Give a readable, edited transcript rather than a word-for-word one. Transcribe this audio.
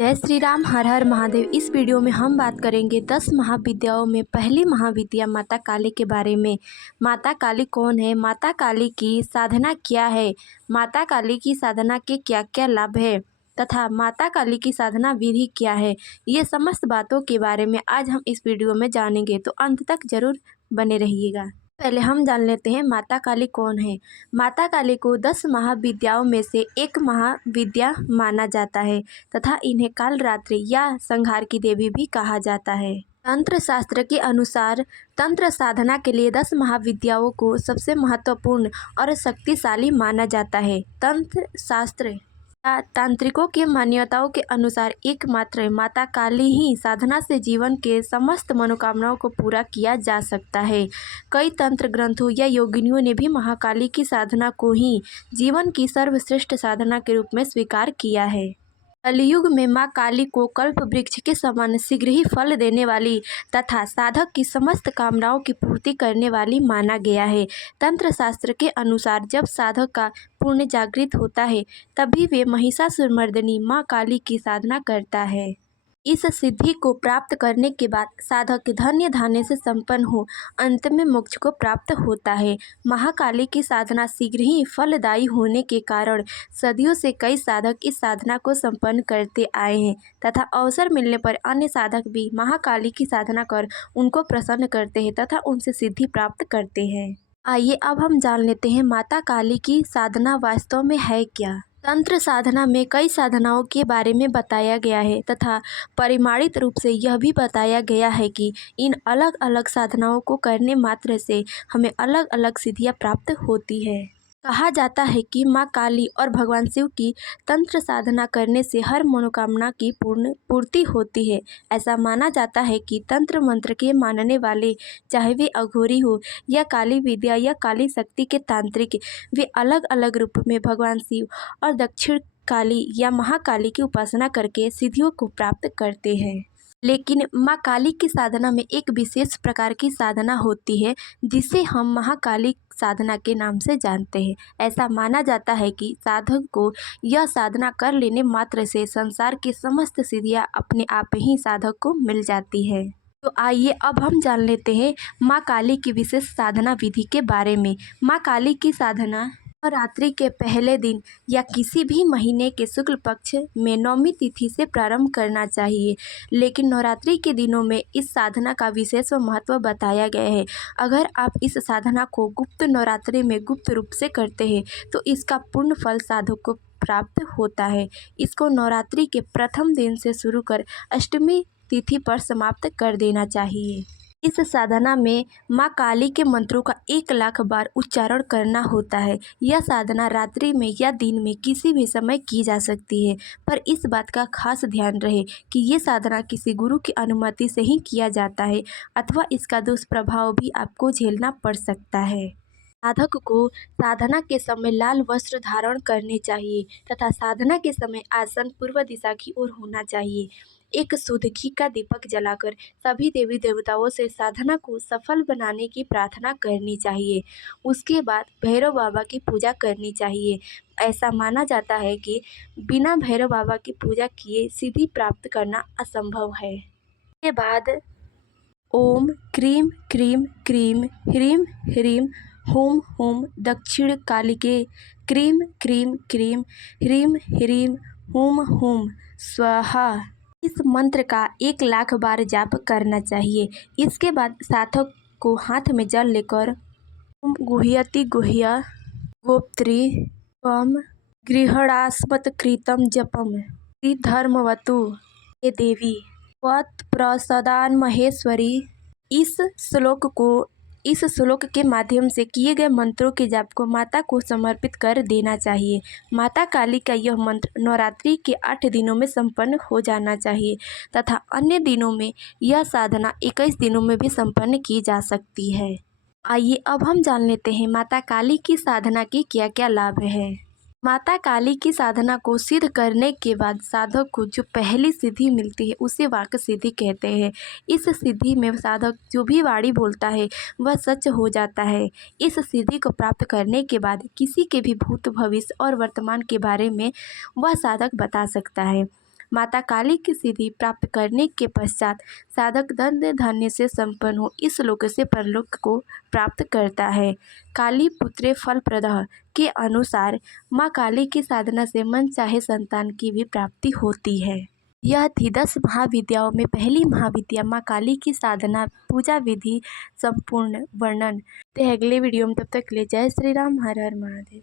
जय श्री राम, हर हर महादेव। इस वीडियो में हम बात करेंगे 10 महाविद्याओं में पहली महाविद्या माता काली के बारे में। माता काली कौन है, माता काली की साधना क्या है, माता काली की साधना के क्या क्या लाभ है तथा माता काली की साधना विधि क्या है, ये समस्त बातों के बारे में आज हम इस वीडियो में जानेंगे, तो अंत तक जरूर बने रहिएगा। पहले हम जान लेते हैं माता काली कौन है। माता काली को 10 महाविद्याओं में से एक महाविद्या माना जाता है तथा इन्हें कालरात्रि या संहार की देवी भी कहा जाता है। तंत्र शास्त्र के अनुसार तंत्र साधना के लिए 10 महाविद्याओं को सबसे महत्वपूर्ण और शक्तिशाली माना जाता है। तंत्र शास्त्र तांत्रिकों की मान्यताओं के अनुसार एकमात्र माता काली ही साधना से जीवन के समस्त मनोकामनाओं को पूरा किया जा सकता है। कई तंत्र ग्रंथों या योगिनियों ने भी महाकाली की साधना को ही जीवन की सर्वश्रेष्ठ साधना के रूप में स्वीकार किया है। कलयुग में मां काली को कल्प वृक्ष के समान शीघ्र ही फल देने वाली तथा साधक की समस्त कामनाओं की पूर्ति करने वाली माना गया है। तंत्र शास्त्र के अनुसार जब साधक का पुण्य जागृत होता है तभी वे महिषासुरमर्दिनी मां काली की साधना करता है। इस सिद्धि को प्राप्त करने के बाद साधक धन्य धान्य से संपन्न हो अंत में मोक्ष को प्राप्त होता है। महाकाली की साधना शीघ्र ही फलदायी होने के कारण सदियों से कई साधक इस साधना को संपन्न करते आए हैं तथा अवसर मिलने पर अन्य साधक भी महाकाली की साधना कर उनको प्रसन्न करते हैं तथा उनसे सिद्धि प्राप्त करते हैं। आइए अब हम जान लेते हैं माता काली की साधना वास्तव में है क्या। तंत्र साधना में कई साधनाओं के बारे में बताया गया है तथा परिमाणित रूप से यह भी बताया गया है कि इन अलग अलग साधनाओं को करने मात्र से हमें अलग अलग सिद्धियां प्राप्त होती है। कहा जाता है कि मां काली और भगवान शिव की तंत्र साधना करने से हर मनोकामना की पूर्ति होती है। ऐसा माना जाता है कि तंत्र मंत्र के मानने वाले, चाहे वे अघोरी हो या काली विद्या या काली शक्ति के तांत्रिक, वे अलग अलग रूप में भगवान शिव और दक्षिण काली या महाकाली की उपासना करके सिद्धियों को प्राप्त करते हैं। लेकिन मां काली की साधना में एक विशेष प्रकार की साधना होती है जिसे हम महाकाली साधना के नाम से जानते हैं। ऐसा माना जाता है कि साधक को यह साधना कर लेने मात्र से संसार की समस्त सिद्धियां अपने आप ही साधक को मिल जाती है। तो आइए अब हम जान लेते हैं मां काली की विशेष साधना विधि के बारे में। मां काली की साधना नवरात्रि के पहले दिन या किसी भी महीने के शुक्ल पक्ष में नौमी तिथि से प्रारंभ करना चाहिए। लेकिन नवरात्रि के दिनों में इस साधना का विशेष महत्व बताया गया है। अगर आप इस साधना को गुप्त नवरात्रि में गुप्त रूप से करते हैं तो इसका पूर्ण फल साधक को प्राप्त होता है। इसको नवरात्रि के प्रथम दिन से शुरू कर अष्टमी तिथि पर समाप्त कर देना चाहिए। इस साधना में मां काली के मंत्रों का 1,00,000 बार उच्चारण करना होता है। यह साधना रात्रि में या दिन में किसी भी समय की जा सकती है, पर इस बात का खास ध्यान रहे कि ये साधना किसी गुरु की अनुमति से ही किया जाता है अथवा इसका दुष्प्रभाव भी आपको झेलना पड़ सकता है। साधक को साधना के समय लाल वस्त्र धारण करने चाहिए तथा साधना के समय आसन पूर्व दिशा की ओर होना चाहिए। एक शुद्ध घी का दीपक जलाकर सभी देवी देवताओं से साधना को सफल बनाने की प्रार्थना करनी चाहिए। उसके बाद भैरव बाबा की पूजा करनी चाहिए। ऐसा माना जाता है कि बिना भैरव बाबा की पूजा किए सिद्धि प्राप्त करना असंभव है। इसके बाद ओम क्रीम क्रीम क्रीम ह्रीम ह्रीम हुम हुम दक्षिण कालिके क्रीम क्रीम क्रीम ह्रीम ह्रीम हुम हुम स्वाहा, इस मंत्र का 1,00,000 बार जाप करना चाहिए। इसके बाद साधक को हाथ में जल लेकर ओम गुह्यति गुह्य गोप्त्री त्वम गृहणास्मत् कृतं जपम धर्मवतु हे देवी त्वत् प्रसादान महेश्वरी, इस श्लोक के माध्यम से किए गए मंत्रों के जाप को माता को समर्पित कर देना चाहिए। माता काली का यह मंत्र नवरात्रि के 8 दिनों में संपन्न हो जाना चाहिए तथा अन्य दिनों में यह साधना 21 दिनों में भी संपन्न की जा सकती है। आइए अब हम जान लेते हैं माता काली की साधना के क्या क्या लाभ है। माता काली की साधना को सिद्ध करने के बाद साधक को जो पहली सिद्धि मिलती है उसे वाक सिद्धि कहते हैं। इस सिद्धि में साधक जो भी वाणी बोलता है वह सच हो जाता है। इस सिद्धि को प्राप्त करने के बाद किसी के भी भूत भविष्य और वर्तमान के बारे में वह साधक बता सकता है। माता काली की सिद्धि प्राप्त करने के पश्चात साधक धन धान्य से संपन्न हो इस लोक से परलोक को प्राप्त करता है। काली पुत्रे फल प्रदः के अनुसार माँ काली की साधना से मन चाहे संतान की भी प्राप्ति होती है। यह थी 10 महाविद्याओं में पहली महाविद्या माँ काली की साधना पूजा विधि संपूर्ण वर्णन। ते अगले वीडियो में, तब तक के लिए जय श्री राम, हर हर महादेव।